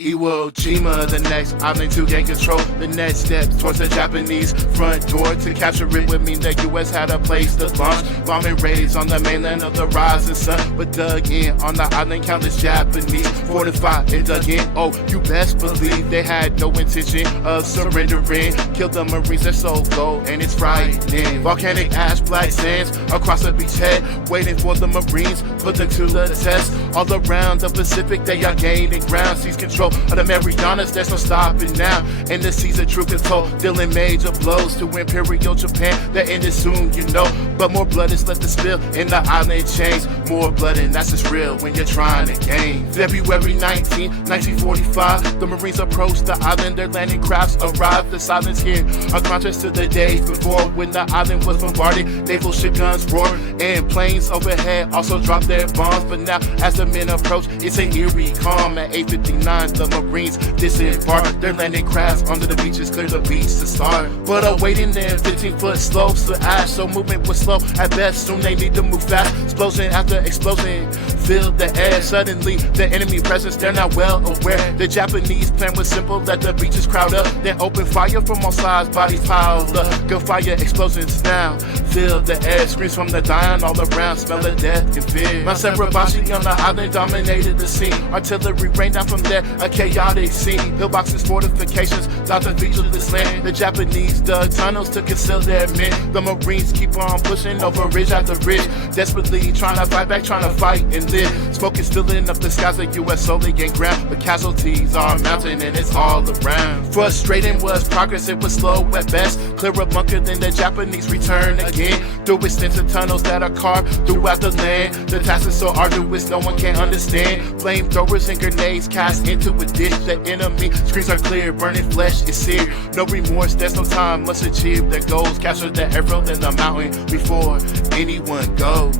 Iwo Jima, the next island to gain control. The next step towards the Japanese front door. To capture it would mean the U.S. had a place to launch bombing raids on the mainland of the rising sun. But dug in on the island, countless Japanese fortified and dug in. Oh, you best believe they had no intention of surrendering. Killed the Marines, their soul go, and it's frightening. Volcanic ash, black sands across the beachhead, waiting for the Marines, put them to the test. All around the Pacific, they are gaining ground, seize control of the Marianas, there's no stopping now. And the seas of truth is told, dealing major blows to Imperial Japan. That ended soon, you know, but more blood is left to spill in the island chains. More blood, and that's just real when you're trying to gain. February 19, 1945, the Marines approached the island, their landing crafts arrived. The silence here, a contrast to the days before when the island was bombarded. Naval ship guns roar, and planes overhead also dropped their bombs. But now, as the men approach, it's an eerie calm. At 8:59, the Marines disembark. Their landing crafts under the beaches clear the beach to start. But awaiting them, 15-foot slopes to ash, so movement was slow at best. Soon they need to move fast. Explosion after explosion filled the air. Suddenly, the enemy presence, they're not well aware. The Japanese plan was simple, let the beaches crowd up, then open fire from all sides, bodies piled up. Gunfire explosions now fill the air. Screams from the dying all around, smell of death and fear. Mount Serabashi on the island dominated the scene. Artillery rained down from there, a chaotic scene. Pillboxes, fortifications, thought the vigilance land. The Japanese dug tunnels to conceal their men. The Marines keep on pushing over ridge after ridge, desperately trying to fight back, trying to fight and live. Smoke is filling up the skies, the U.S. slowly gain ground, but casualties are mounting and it's all around. Frustrating was progress, it was slow at best. Clear a bunker, then the Japanese return again. Through extensive tunnels that are carved throughout the land. The task is so arduous, no one can understand. Flamethrowers and grenades cast into a ditch. The enemy screens are clear, burning flesh is seared. No remorse, there's no time, must achieve their goals. Capture the airfield in the mountain before anyone goes.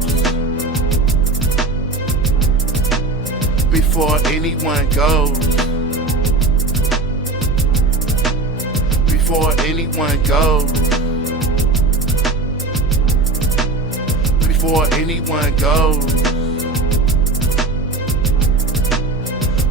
Before anyone goes. Before anyone goes. Before anyone goes.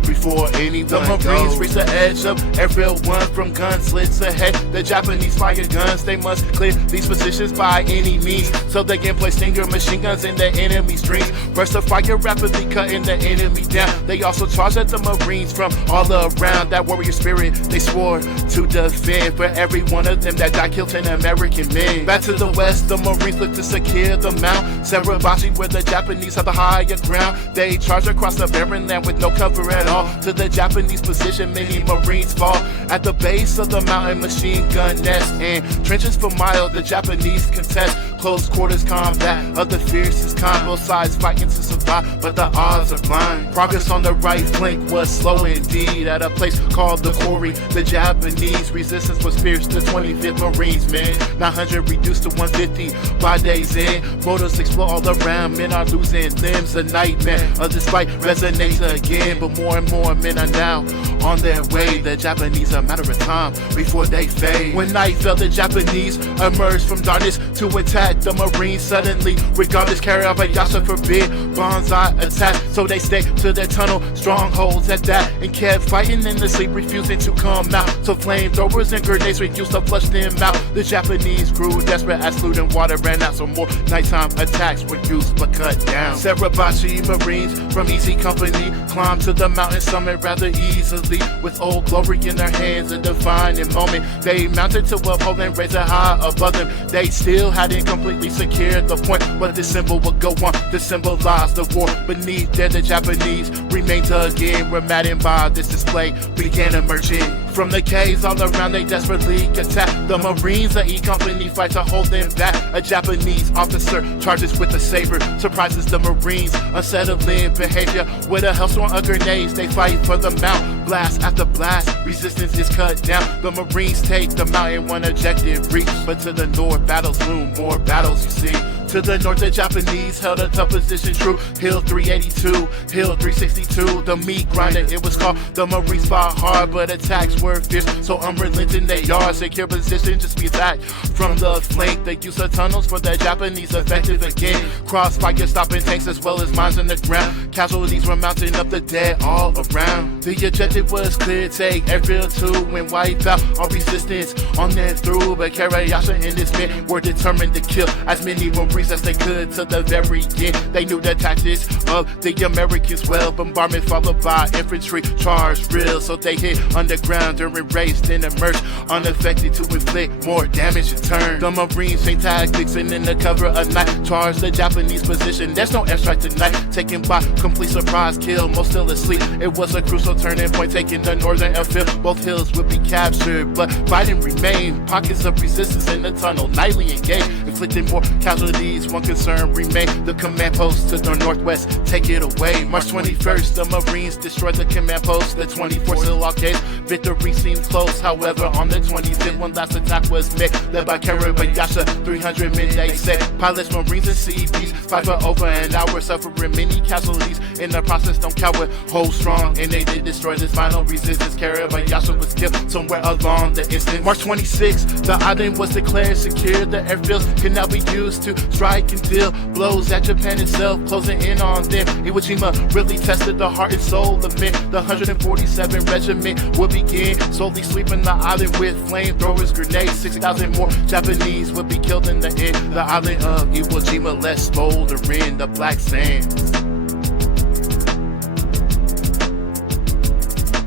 Before anyone the Marines reach the edge of airfield 1 from gun slits ahead. The Japanese fire guns, they must clear these positions by any means, so they can place Stinger machine guns in the enemy's dreams. Burst of fire rapidly cutting the enemy down. They also charged at the Marines from all around. That warrior spirit they swore to defend. For every one of them that died, killed 10 American men. Back to the west, the Marines look to secure the Mount Serabashi, where the Japanese have the higher ground. They charge across the barren land with no cover at all. To the Japanese position, many Marines fall at the base of the mountain machine gun nest. And trenches for miles, the Japanese contest. Close quarters combat of the fiercest kind. Both sides fighting to survive, but the odds are blind. Progress on the right flank was slow indeed. At a place called the Quarry, the Japanese resistance was fierce. The 25th Marines, men, 900 reduced to 150 by day's end. Motors explode all around, men are losing limbs. A nightmare of this fight resonates again, but more and more men are now on their way. The Japanese a matter of time before they fade. When night fell, the Japanese emerged from darkness to attack the Marines. Suddenly, regardless, carry out Yasha forbid bonsai attack. So they stayed to their tunnel strongholds at that, and kept fighting in the sleep, refusing to come out. So flamethrowers and grenades were used to flush them out. The Japanese grew desperate as food and water ran out, so more nighttime attacks were used but cut down. Serabashi Marines from Easy Company climbed to the mountain summit rather easily, with old glory in their hands, a defining moment. They mounted to a pole and raised it high above them. They still hadn't completely secured the point, but the symbol would go on to symbolize the war. Beneath there, the Japanese remained dug in, where maddened by this display began emerging. From the caves all around, they desperately attack. The Marines of E Company fight to hold them back. A Japanese officer charges with a saber, surprises the Marines, unsettling behavior. With a hellstorm of grenades, they fight for the mount. Blast after blast, resistance is cut down. The Marines take the mountain, one objective reach. But to the north, battles loom, more battles you see. To the north, the Japanese held a tough position true. Hill 382, Hill 362, the meat grinder it was called. The Marines fought hard, but attacks were fierce, so unrelenting they are. Secure position, just be attacked from the flank. The use of tunnels for the Japanese effective again. Crossfire stopping tanks as well as mines on the ground. Casualties were mounting up the dead all around. The objective was clear, take airfield 2 and wipe out all resistance on their through. But Karayasha and his men were determined to kill as many Marines as they could to the very end. They knew the tactics of the Americans well. Bombardment followed by infantry charge drill. So they hit underground during raids, then emerged unaffected to inflict more damage in turn. The Marines changed tactics and in the cover of night charged the Japanese position. There's no airstrike tonight. Taken by complete surprise, killed, most still asleep. It was a crucial turning point, taking the northern airfield. Both hills would be captured, but fighting remained. Pockets of resistance in the tunnel, nightly engaged, inflicting more casualties. One concern remained: the command post to the northwest, take it away. March 21st, the Marines destroyed the command post. The 24th still all case. Victory seemed close, however, on the 25th, one last attack was made, led by Karabayasha. 300 men they say. Pilots, Marines, and CBs fight for over an hour, suffering many casualties. In the process, don't cower, hold strong, and they did destroy this final resistance. Karabayasha was killed somewhere along the instant. March 26th, the island was declared secure. The airfields can now be used to strike and deal blows at Japan itself, closing in on them. Iwo Jima really tested the heart and soul of men. The 147 Regiment would begin slowly sweeping the island with flamethrowers, grenades. 6,000 more Japanese would be killed in the end. The island of Iwo Jima left smoldering the black sands.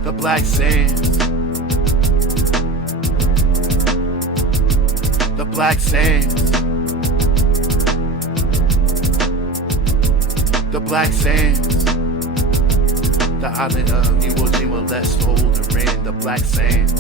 The black sands. The black sands. The black sands. The island of Iwo Jima left smoldering the black sands.